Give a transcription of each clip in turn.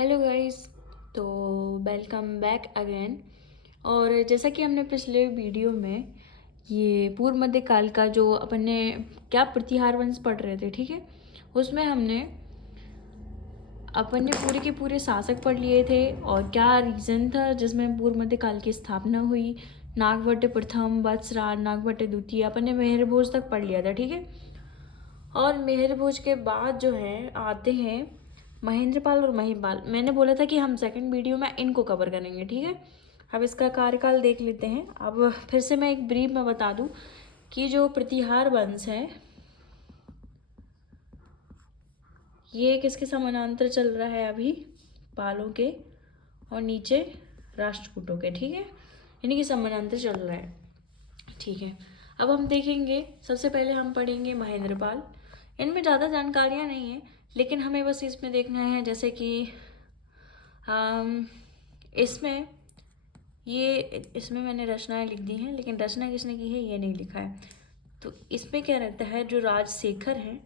Hello guys. तो welcome back again. और जैसा कि हमने पिछले वीडियो में ये पूर्व मध्यकाल का जो अपन ने क्या प्रतिहार वंश पढ़ रहे थे, ठीक है, उसमें अपन ने पूरे के पूरे शासक पढ़ लिए थे और क्या रीज़न था जिसमें पूर्व मध्यकाल की स्थापना हुई। नागभट्ट प्रथम, वत्सराज, नागभट्ट द्वितीय, अपन ने मेहर भोज तक पढ़ लिया था, ठीक है। और मेहर भोज के बाद जो है आते हैं महेंद्रपाल और महिपाल। मैंने बोला था कि हम सेकंड वीडियो में इनको कवर करेंगे, ठीक है। अब इसका कार्यकाल देख लेते हैं। अब फिर से मैं एक ब्रीफ में बता दूं कि जो प्रतिहार वंश है ये किसके समानांतर चल रहा है अभी, पालों के और नीचे राष्ट्रकूटों के, ठीक है, इन्हीं के समानांतर चल रहा है, ठीक है। अब हम देखेंगे, सबसे पहले हम पढ़ेंगे महेंद्रपाल। इनमें ज़्यादा जानकारियाँ नहीं हैं, लेकिन हमें बस इसमें देखना है जैसे कि इसमें इसमें मैंने रचनाएं लिख दी हैं, लेकिन रचना किसने की है ये नहीं लिखा है। तो इसमें क्या रहता है, जो राजशेखर हैं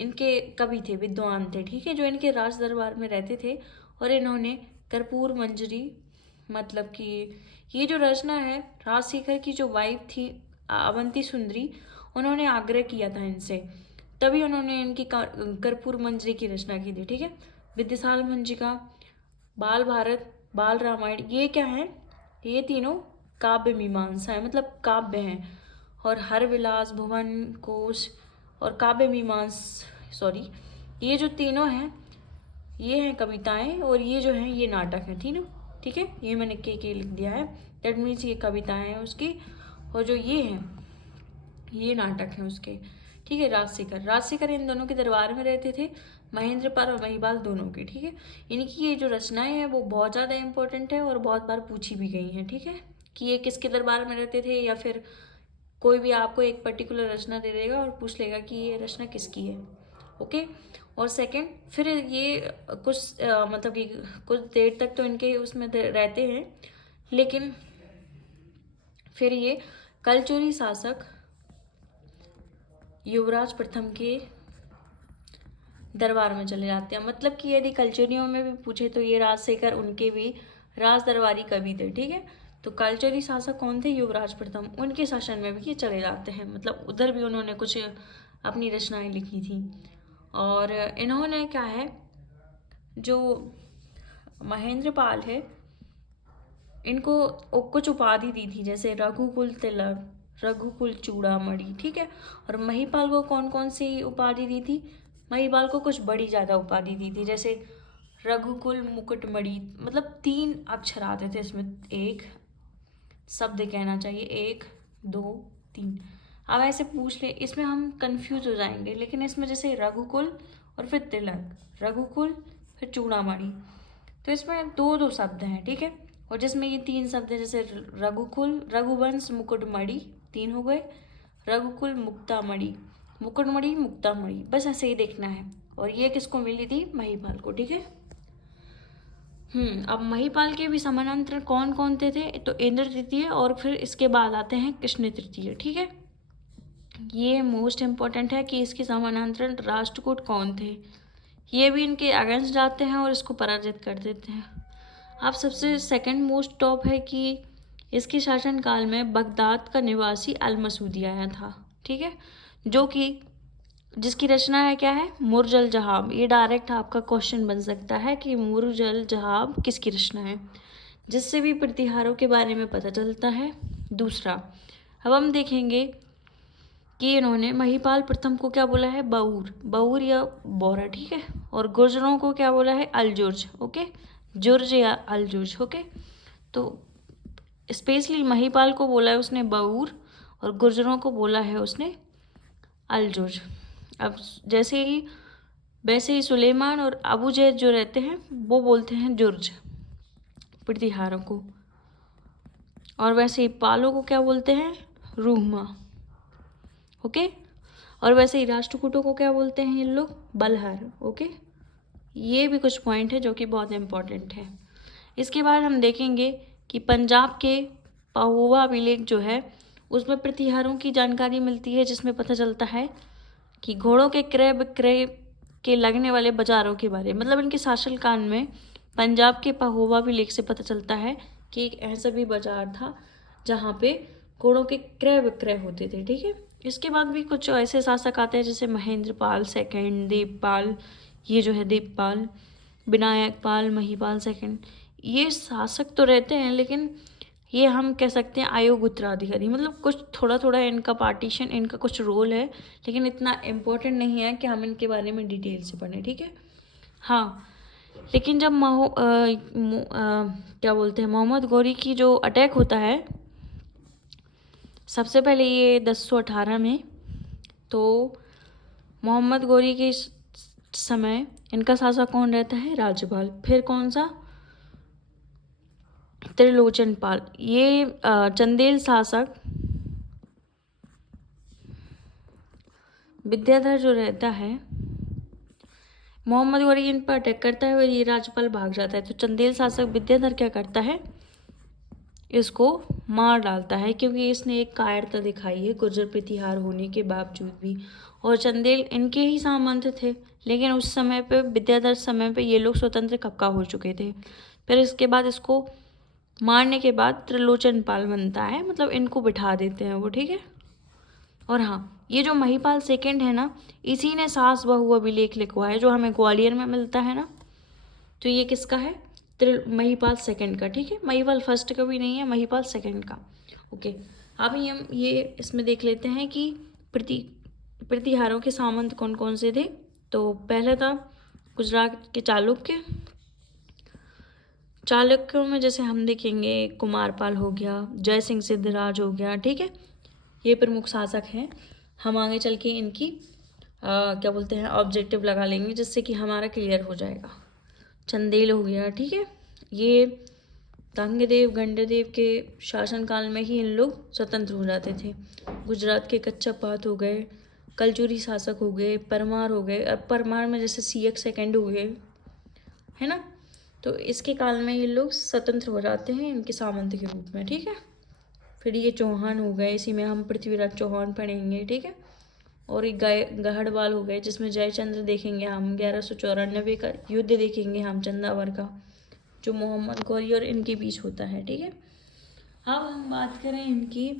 इनके कवि थे, विद्वान थे, ठीक है, जो इनके राज दरबार में रहते थे। और इन्होंने कर्पूर मंजरी, मतलब कि ये जो रचना है राजशेखर की जो वाइफ थी अवंती सुंदरी, उन्होंने आग्रह किया था इनसे, तभी उन्होंने इनकी कर्पूर मंजरी की रचना की थी, ठीक है। विद्यासाल भंजिका, बाल भारत, बाल रामायण, ये क्या है, ये तीनों काव्य मीमांसा है, मतलब काव्य हैं। और हर विलास, भुवन कोश और काव्य मीमांस, सॉरी, ये जो तीनों हैं ये हैं कविताएं, और ये जो हैं ये नाटक हैं तीनों, ठीक है। ये मैंने के लिख दिया है, दैट मीन्स ये कविताएं हैं उसकी, और जो ये हैं ये नाटक हैं उसके, ठीक है। राजशेखर इन दोनों के दरबार में रहते थे, महेंद्रपाल और महिपाल दोनों के, ठीक है। इनकी ये जो रचनाएं हैं वो बहुत ज़्यादा इंपॉर्टेंट है और बहुत बार पूछी भी गई हैं, ठीक है, कि ये किसके दरबार में रहते थे, या फिर कोई भी आपको एक पर्टिकुलर रचना दे देगा और पूछ लेगा कि ये रचना किसकी है, ओके। और सेकंड, फिर ये कुछ मतलब कि कुछ देर तक तो इनके उसमें रहते हैं, लेकिन फिर ये कलचुरी शासक युवराज प्रथम के दरबार में चले जाते हैं। मतलब कि यदि कलचुरियों में भी पूछे तो ये राजशेखर उनके भी राज दरबारी कवि थे, ठीक है। तो कलचुरी शासक कौन थे, युवराज प्रथम, उनके शासन में भी ये चले जाते हैं, मतलब उधर भी उन्होंने कुछ अपनी रचनाएं लिखी थी। और इन्होंने क्या है, जो महेंद्रपाल है इनको कुछ उपाधि दी थी, जैसे रघुकुल तिलक, रघुकुल चूड़ामणि, ठीक है। और महिपाल को कौन कौन सी उपाधि दी थी, महिपाल को कुछ बड़ी ज़्यादा उपाधि दी थी, जैसे रघुकुल मुकुटमणि, मतलब 3 अक्षर आते थे इसमें, एक शब्द कहना चाहिए, 1 2 3। अब ऐसे पूछ ले, इसमें हम कंफ्यूज हो जाएंगे, लेकिन इसमें जैसे रघुकुल और फिर तिलक, रघुकुल फिर चूड़ामणि, तो इसमें 2 शब्द हैं, ठीक है। और जिसमें ये 3 शब्द हैं, जैसे रघुकुल, रघुवंश मुकुटमणि, 3 हो गए, रघुकुल मुक्तामणि, मुकुटमणि मुक्तामणि, बस ऐसे ही देखना है। और ये किसको मिली थी, महिपाल को, ठीक है। अब महिपाल के भी समानांतर कौन कौन थे तो इंद्र तृतीय, और फिर इसके बाद आते हैं कृष्ण तृतीय, ठीक है। ये मोस्ट इम्पोर्टेंट है कि इसके समानांतर राष्ट्रकूट कौन थे, ये भी इनके अगेंस्ट जाते हैं और इसको पराजित कर देते हैं। अब सबसे सेकंड मोस्ट टॉप है कि इसके शासनकाल में बगदाद का निवासी अल मसूदी आया था, ठीक है, जो कि जिसकी रचना है क्या है, मुरजल जहाब। ये डायरेक्ट आपका क्वेश्चन बन सकता है कि मुरजल जहाब किसकी रचना है, जिससे भी प्रतिहारों के बारे में पता चलता है। दूसरा, अब हम देखेंगे कि इन्होंने महिपाल प्रथम को क्या बोला है, बऊर, बऊर या बौरा, ठीक है। और गुर्जरों को क्या बोला है, अलजुर्ज, ओके, जुर्ज या अलजुर्ज, ओके। तो स्पेशली महिपाल को बोला है उसने बऊर, और गुर्जरों को बोला है उसने अलजुर्ज। अब जैसे ही वैसे ही सुलेमान और अबू जैद जो रहते हैं वो बोलते हैं जुर्ज प्रतिहारों को, और वैसे ही पालों को क्या बोलते हैं, रूहमा, ओके। और वैसे ही राष्ट्रकूटों को क्या बोलते हैं ये लोग, बलहर, ओके। ये भी कुछ पॉइंट है जो कि बहुत इम्पोर्टेंट है। इसके बाद हम देखेंगे कि पंजाब के पहोवा विलेज जो है उसमें प्रतिहारों की जानकारी मिलती है, जिसमें पता चलता है कि घोड़ों के क्रय विक्रय के लगने वाले बाजारों के बारे में। मतलब इनके शासनकाल में पंजाब के पहोवा भी लेख से पता चलता है कि एक ऐसा भी बाजार था जहाँ पे घोड़ों के क्रय विक्रय होते थे, ठीक है। इसके बाद भी कुछ ऐसे शासक आते हैं जैसे महेंद्रपाल सेकंड, देवपाल, ये जो है देवपाल, विनायक पाल, महिपाल सेकंड। ये शासक तो रहते हैं लेकिन ये हम कह सकते हैं आयोग उत्तराधिकारी। मतलब कुछ थोड़ा थोड़ा इनका पार्टीशन, इनका कुछ रोल है, लेकिन इतना इम्पोर्टेंट नहीं है कि हम इनके बारे में डिटेल से पढ़ें, ठीक है। हाँ, लेकिन जब क्या बोलते हैं, मोहम्मद गौरी की जो अटैक होता है सबसे पहले ये 1018 में, तो मोहम्मद गौरी के समय इनका शासक कौन रहता है, राजपाल। फिर कौन सा, त्रिलोचन पाल। ये चंदेल शासक विद्याधर जो रहता है, मोहम्मद गौरी इन पर अटैक करता है और ये राजपाल भाग जाता है। तो चंदेल शासक विद्याधर क्या करता है, इसको मार डालता है, क्योंकि इसने एक कायरता दिखाई है गुर्जर प्रतिहार होने के बावजूद भी। और चंदेल इनके ही सामंत थे, लेकिन उस समय पे विद्याधर समय पे ये लोग स्वतंत्र कब का हो चुके थे। फिर इसके बाद इसको मारने के बाद त्रिलोचन पाल बनता है, मतलब इनको बिठा देते हैं वो, ठीक है। और हाँ, ये जो महिपाल सेकंड है ना, इसी ने सास बहू अभिलेख लिखवा है जो हमें ग्वालियर में मिलता है ना। तो ये किसका है, महिपाल सेकंड का, ठीक है। महिपाल फर्स्ट का भी नहीं है, महिपाल सेकंड का। ओके, अभी हम ये इसमें देख लेते हैं कि प्रतिहारों के सामंत कौन कौन से थे। तो पहला था गुजरात के चालुक्य। चालुक्यों में जैसे हम देखेंगे कुमारपाल हो गया, जय सिंह सिद्धराज हो गया, ठीक है। ये प्रमुख शासक हैं। हम आगे चल के इनकी क्या बोलते हैं ऑब्जेक्टिव लगा लेंगे, जिससे कि हमारा क्लियर हो जाएगा। चंदेल हो गया, ठीक है। ये तांगदेव गंडदेव के शासनकाल में ही इन लोग स्वतंत्र हो जाते थे। गुजरात के कच्चापात हो गए, कलचुरी शासक हो गए, परमार हो गए। अब परमार में जैसे सीएक सेकंड हो गए, है ना। तो इसके काल में ये लोग स्वतंत्र हो जाते हैं इनके सामंत के रूप में, ठीक है। फिर ये चौहान हो गए, इसी में हम पृथ्वीराज चौहान पढ़ेंगे, ठीक है। और एक गहड़वाल हो गए, जिसमें जयचंद्र देखेंगे हम। 1194 का युद्ध देखेंगे हम चंदावर का, जो मोहम्मद गौरी और इनके बीच होता है, ठीक है। अब हम बात करें इनकी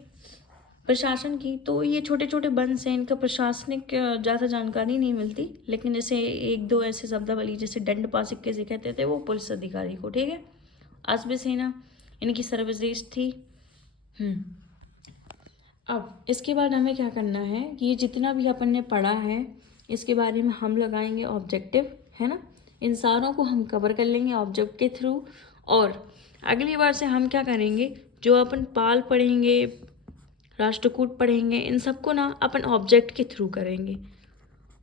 प्रशासन की, तो ये छोटे छोटे वंश हैं, इनका प्रशासनिक ज़्यादा जानकारी नहीं मिलती, लेकिन जैसे एक दो ऐसे शब्दावली जैसे दंड पासिक कैसे कहते थे वो पुलिस अधिकारी को, ठीक है। अश्व सेना इनकी सर्वश्रेष्ठ थी। अब इसके बाद हमें क्या करना है कि ये जितना भी अपन ने पढ़ा है इसके बारे में हम लगाएंगे ऑब्जेक्टिव, है ना। इन सारों को हम कवर कर लेंगे ऑब्जेक्ट के थ्रू। और अगली बार से हम क्या करेंगे, जो अपन पाल पढ़ेंगे, राष्ट्रकूट पढ़ेंगे, इन सबको ना अपन ऑब्जेक्ट के थ्रू करेंगे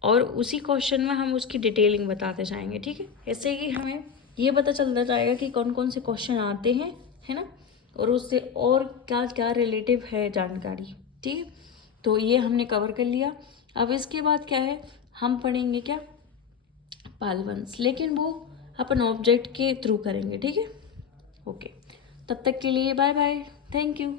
और उसी क्वेश्चन में हम उसकी डिटेलिंग बताते जाएंगे, ठीक है। ऐसे ही हमें ये पता चलता जाएगा कि कौन कौन से क्वेश्चन आते हैं, है ना, और उससे और क्या क्या रिलेटिव है जानकारी, ठीक है। तो ये हमने कवर कर लिया। अब इसके बाद क्या है, हम पढ़ेंगे क्या, पालवंश, लेकिन वो अपन ऑब्जेक्ट के थ्रू करेंगे, ठीक है। ओके, तब तक के लिए बाय बाय, थैंक यू।